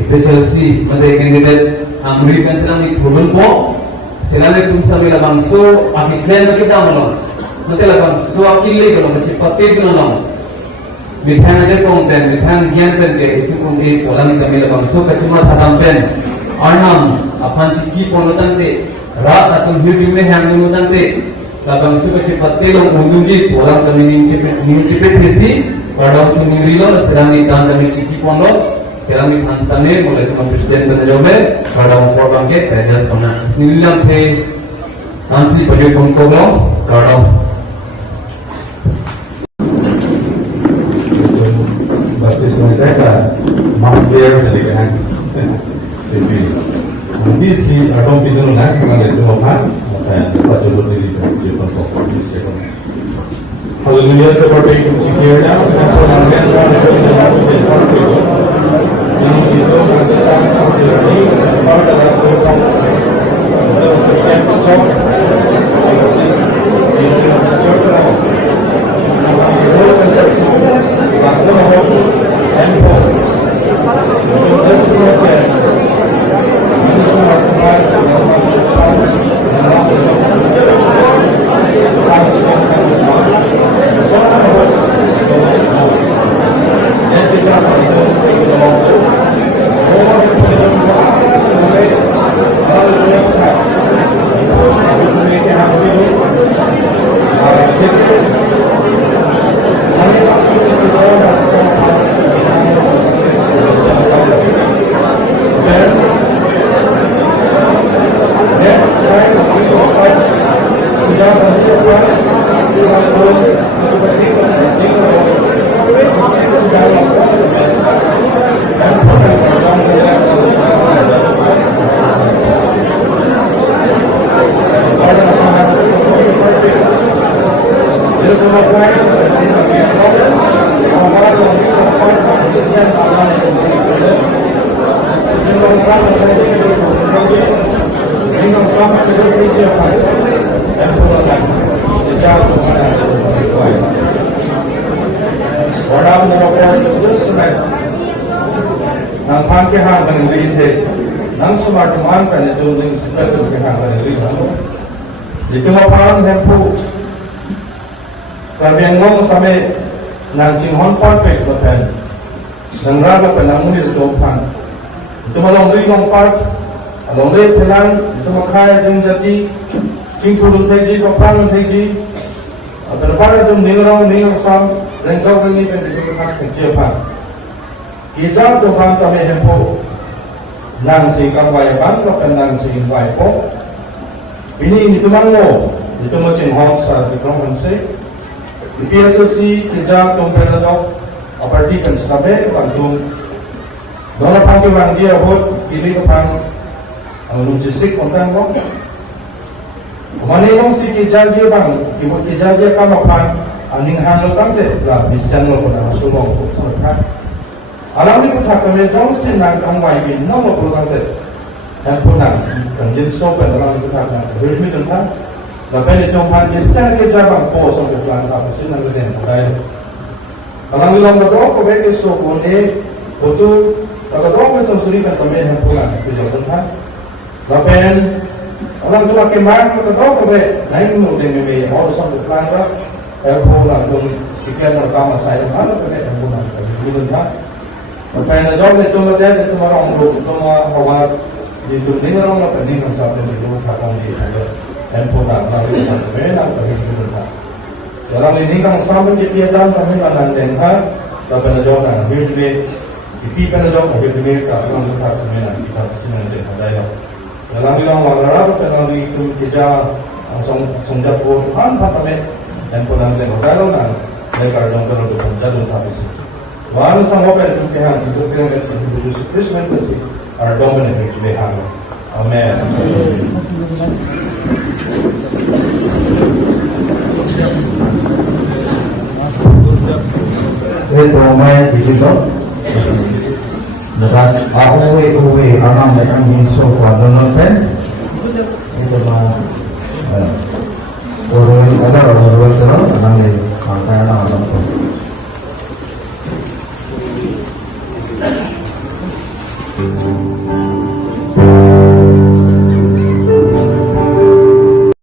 Especially मध्ये candidate मुली pencil आणि थोडून पो सिलाले तुमचा वेळा बांसो आम्ही प्लॅन मध्ये दामलो मग त्याला बांसो आकिले गेलो म्हणजे प्रत्येक जण लावून विधानाचे कोणते विधान ज्ञान करते इतकुंगे पोलानी कमेला बांसो कचिमा थादाम पेन अर्णाम अपांची की पोलतांते रात आतून हिट में हँग होतांते बांसो कचे प्रत्येक लोक मुंजी पोलान कमेनीचे न्यूची पेठेसी पडाव चुनिरिलो सिलानी दान कमेची की पोलो Selami Hanstane mulai dengan Presiden Penjawab pada umur bangkit dan sekolah Bismillah pe Nancy pada pengkolo pada batis mereka masih sedikit jadi nanti si atom pintu nak kemana itu makan sampai dapat jodoh diri di pengkolo di sekolah. Hallelujah seperti itu cikirnya atau nantian yang itu secara terjadi pada dalam Itu mapan hempu kami ngomong sampai nangcing honpon pek betul dan raga penanggung di depan itu malam lui ngompat malam lui pelan itu makai jeng jati cingkul tegi kapan tegi atau pada itu ningrong sam rengkau ini pendidikan kecilpan kita Tuhan kami hempu nangsi kawai ban kapan nangsi kawai po ini itu mango itu macam hot saat itu orang say PHC kita tumpah dok aparti kan sampai bantu dolar pangke bang dia hot pilih kepang logistik konten kok mana yang si kita dia bang kita dia kan apa aning handle kan deh lah bisa nol pada semua semua alam ini kita kami dong si nang angwai ini nol pada kan deh dan punang kan jadi sopan dalam kita kan berbeda tentang Lepas itu pan bisa kerja bang pos untuk pelan apa sih nanti yang terkait. Kalau bilang betul, kau betul so boleh betul. Kalau betul macam suri kan kami yang pulang kerja tentang. Lepas orang tu makin banyak betul kau betul. Naik dulu dengan mereka harus untuk pelan apa. Pulang tu sekian pertama saya mana kau yang pulang kerja tentang. Lepas job itu mereka itu orang tu awak itu dengar orang apa ni macam apa itu kata dia saja. Pulang lagi sampai mana sampai itu dah. Dalam ini kan sampai kegiatan kami menandakan dapat najongan, hidup di najongan hidup kita orang luar mana kita sini ada. Dalam ini orang Arab dalam itu kerja sonjat Tuhan kami pulang dengan kalau nak mereka jangkau untuk jatuh habis. Walau sama apa itu Kristus itu are dominant in the Amen. Itu mai digital. Dengan awe alam yang minso pada nonton. Itu mah orang ada orang tu orang ni kata orang nonton. Thank you.